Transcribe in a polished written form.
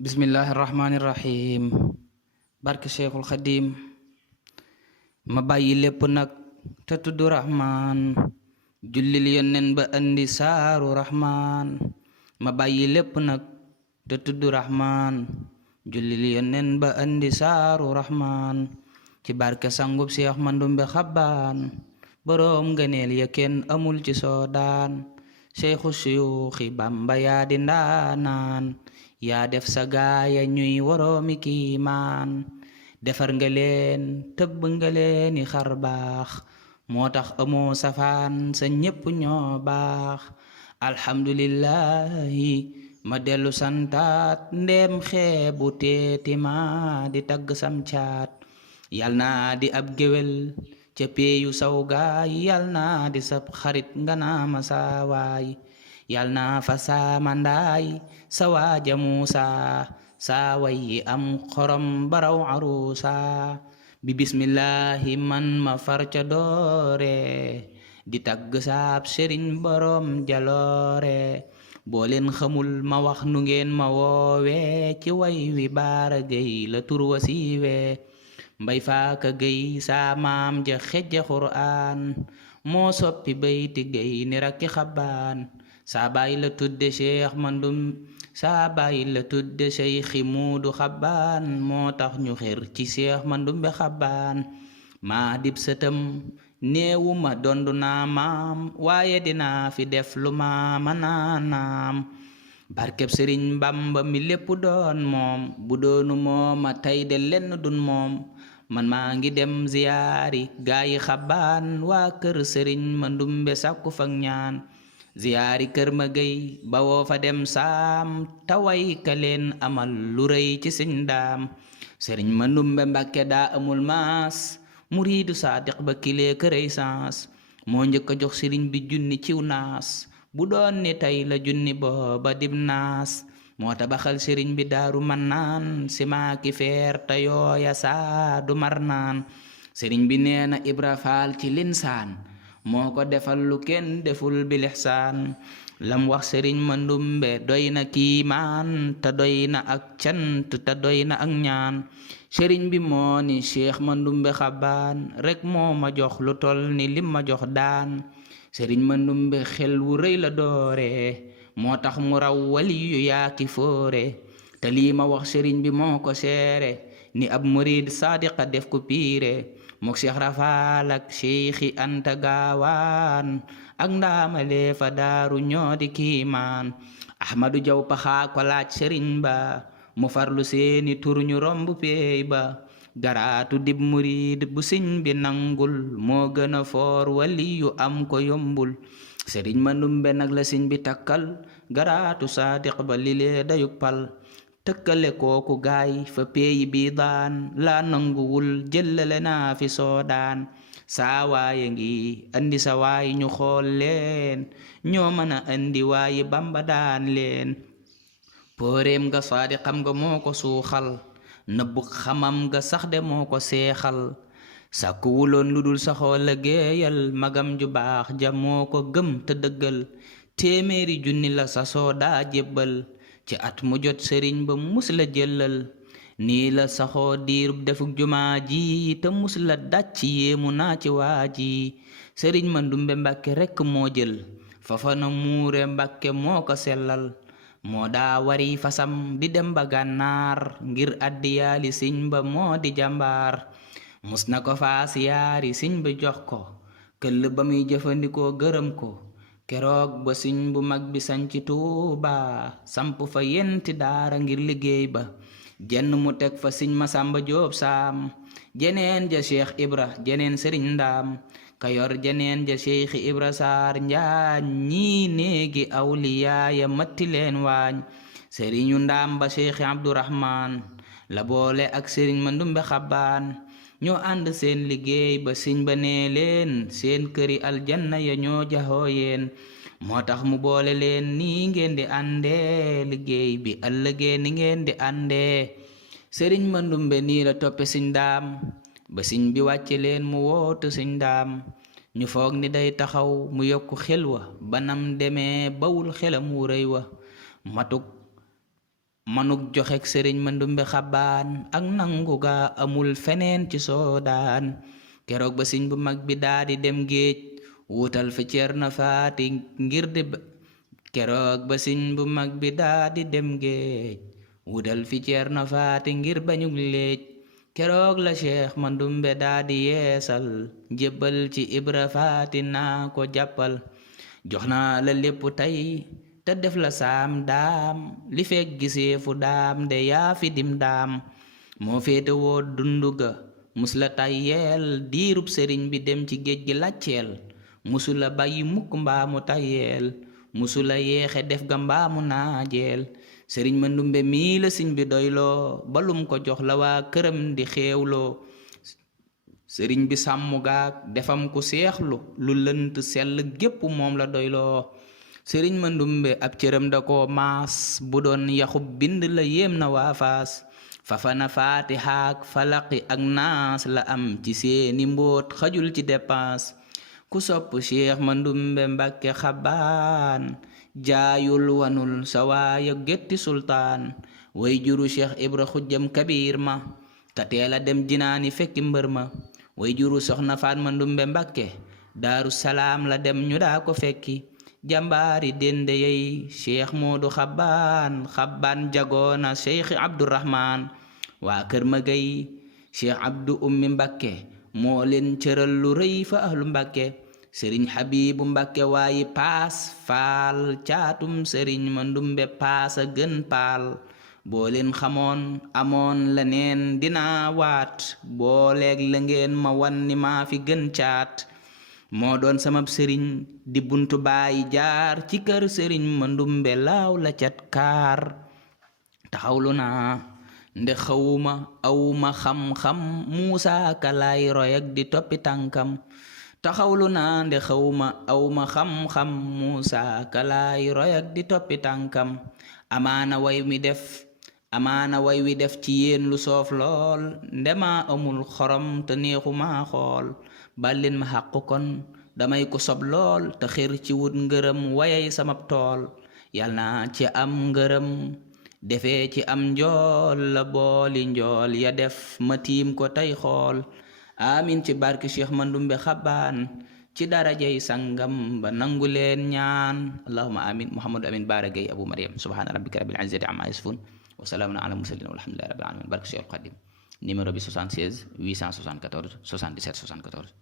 Bismillahirrahmanirrahim. Barke Cheikhul Khadim. Ma bàyyi lépp nag te tudd Rahman, jullil yonnen ba andi saaru Rahman. Ma bàyyi lépp nag te tudd Rahman, jullil yonnen ba andi saaru Rahman. Ci barke sangub Cheikh Mandumbe Xabbaan, boroom ngëneel ya kenn amul ci soodaan. Cheikhu suyuuxi Bamba yaa di ndaanaan, yaa def sa gaaya ñuy woroomi kiimaan. Defar nga leen tëbb nga leeni xar baax, moo tax amoo safaan sa ñépp ñoo baax. alhamdulillahi ma dellu santaat, ndéem xeebu teeti ma di tagg sam caat. yal naa di ab géwél ca peeyu saw gaay, yal naa di sab xarit nga naa ma saawaay. yal naa fa saamandaay sa waaja Muusa, saa way yi am xorom baraw aruusa. bi bismillahi man ma far ca doore, di tagg saab sëriñ borom jaloore. boo leen xamul ma wax nu ngeen ma woowe, ci way wi Baara Géy la tur wa siiwe. Mbay Faaka Géy saa maam ja xejja Qur'aan, moo soppi Bayti Géy ni rakki Xabbaan. saa baay la tudde Cheikh Mandum, saa baay la tudde Cheikhi Muudu Xabbaan, moo tax ñu xër ci Cheikh Mandumbe Xabbaan. maa dib sëtam néewu ma dondu naa maam, waaye dinaa fi def lu maama naa naam. barkeb Sëriñ Bamba mi lépp doon moom, bu doonu mooma tey de lenn dun moom. man maa ngi dem ziyaari gaayi Xabbaan, waa kër Sëriñ Mandumbe sàkku fak ñaan. ziyaari kër ma Géy bawoo fa dem saam, taway ka leen amal lu rëy ci sëñ daam. Sëriñ Mandumbe Mbàkke daa amul maas, muriidu saadiq ba kilee kërëy saas. moo njëkk a jox sëriñ bi junni ciw naas, bu doon ni tey la junni booba dib naas. moo tabaxal sëriñ bi Daaru Mannaan, si maaki feer te yooya saa du mar naan. sëriñ bi nee na Ibra Faal ci linsaan, moo ko defal lu kenn deful bi lixsaan. lam wax sëriñ Mandumbe doy na kiimaan, te doy na ak cant te doy na ak ñaan. sëriñ bi moo ni Cheikh Mandumbe Xabbaan, rek moo ma jox lu tol ni lim ma jox daan. sëriñ Mandumbe xel wu rëy la doore, moo tax mu raw wali yu yaaki foore. te lii ma wax sëriñ bi moo ko seere, ni ab murid saadiqa def ko piire. mook Cheikh Rafaal ak Cheikhi Anta Gaawaan, ak ndaamale fa daaru ñoo di kiimaan. Ahmadu Jaw Paxa ko laaj sëriñ ba, mu farlu seeni tur ñu romb peey ba. garaatu dib murid bu sëñ bi nangul, moo gën a foor wali yu am ko yombul. sëriñ Mandumbe nag la sëñ bi takkal, garaatu saadiq ba lilee dayuk pal. tëkkale kooku gaay fa peeyi bii daan, laa nanguwul jëllale naa fi soodaan. saa waaye ngi andi sa waay ñu xool leen, ñoo mën a andi waaye Bamba daan leen. pooreem nga saadiqam nga moo ko suuxal, nëbbu xamam nga sax de moo ko seexal. sàkkuwuloon lu dul saxoo liggéeyal, magam ju baax ja moo ko gëm te dëggal. téeméeri junni la sasoo daa jébbal, ci at mu jot sëriñ ba mus la jëllal. nii la saxoo diirub defuk jumaa ji, te mus la dàcc yéemu naa ci waa ji. sëriñ Mandumbe Mbàkke rekk moo jël, fafana muure Mbàkke moo ko sellal. moo daa wari fasam di dem ba gànnaar, ngir addiyaali sëñ ba moo di jàmbaar. mus na ko faa siyaari sëñ ba jox ko këll ba muy jëfandikoo gërëm ko. keroog ba sëñ bu mag bi sañci Tuuba, samp fa yenti daara ngir liggéey ba. jenn mu teg fa sëñ Masamba Jóob Saam, jeneen ja Cheikh Ibra, jeneen sëriñ Ndaam Kayor, jeneen ja Cheikh Ibra Saar Njaañ. ñii néegi awliyaaya matti leen waañ. sëriñu Ndaam ba Cheikh Abdourahman la boole ak sëriñ Mandumbe Xabbaan, ñoo ànd seen liggéey ba sëñ ba nee leen, seen këri aljanna ya ñoo jaxoo yéen. moo tax mu boole leen nii ngeen di àndee, liggéey bi ëllëgee ni ngeen di àndee. sëriñ Mandumbe nii la toppe sëñ Daam, ba sëñ bi wàcce leen mu wootu sëñ Daam. ñu foog ni day taxaw mu yokku xel wa, banam demee bawul xelam wu rëy wa. matuk manuk joxek sëriñ Mandumbe xabaan ak nangu ga amul feneen ci soodaan keroog ba sëñ bu mag bi daa di dem géej wutal fi Ceerno Faati ngir di keroog ba sëñ bu mag bi daa di dem géej wutal fi Ceerno Faati ngir bañug léej keroog la Cheikh Mandumbe daa di yeesal jébbal ci Ibra Faati naa ko jàppal jox naa la lépp tey te def la saam daam li fekk gisee fu daam de yaa fi dim daam moo féete woo dundu ga mus la tayyeel diirub sëriñ bi dem ci géej gi lacceel musu la bàyyi mukk mbaamu tayyeel musu la yeexe def ga mbaamu naajeel sëriñ Mandumbe mii la sëñ bi doyloo balum ko jox la waa këram di xeewloo sëriñ bi sàmm gaak defam ku seexlu lu lënt sell gépp moom la doyloo sëriñ Mandumbe ab cëram da ko maas bu doon yaxub bind la yéem na waa Faas fafana faatixaak falaqi ak naas la am ci seeni mbóot xajul ci dépense ku sopp Cheikh Mandumbe Mbàkke xabaan jaayul wanul sa waaya gétti sultaan way juru Cheikh Ibra xujjam kabiir ma ka teela dem jinaani fekki mbër ma way juru soxna Faat Mandumbe Mbàkke Daaru Salaam la dem ñu daa ko fekki jàmbaari dende yey Cheikh Moodu xabbaan jagoona Cheikh Abdourahman waa kër ma gay Cheikh Abdou Ummi Mbàkke moo leen cëral lu rëy fa ahlu Mbàkke sëriñ Habibu Mbàkke waayi paas faal caatum sëriñ Mandumbe paasa gën paal boo leen xamoon amoon la neen dinaa waat booleeg la ngeen ma wan ni maa fi gën caat moo doon samab sëriñ di buntu bàyyi jaar ci kër sëriñ Mandumbe laaw la cat kaar taxawlu naa nde xawuma awma xam-xam Muusa kalaay roy ak di toppi tànkam taxawlu naa nde xawma awma xam-xam Muusa kalaay roy ak di toppi tànkam amaana way wi def ci yéen lu soof lool ndema amul xorom te neexuma xool bàllin ma xàqu kon damay ko sob lool te xir ci wut ngërëm wayay samab tool yal naa ci am ngërëm defee ci am njool la booli njool ya def ma tiim ko tey xool amin ci barke Cheikh Mandumbe xabaan ci darajay sangam ba nangu leen ñaan allahumma amin Muhammadu Amin Baara Gaye Abou Mariam subhana rabbika rabbil izzati amma yasifun wa salaamun ala mursalin walhamdulillahi rabbil alamin barke Cheikh Khadim numéro bi 76 874 77 74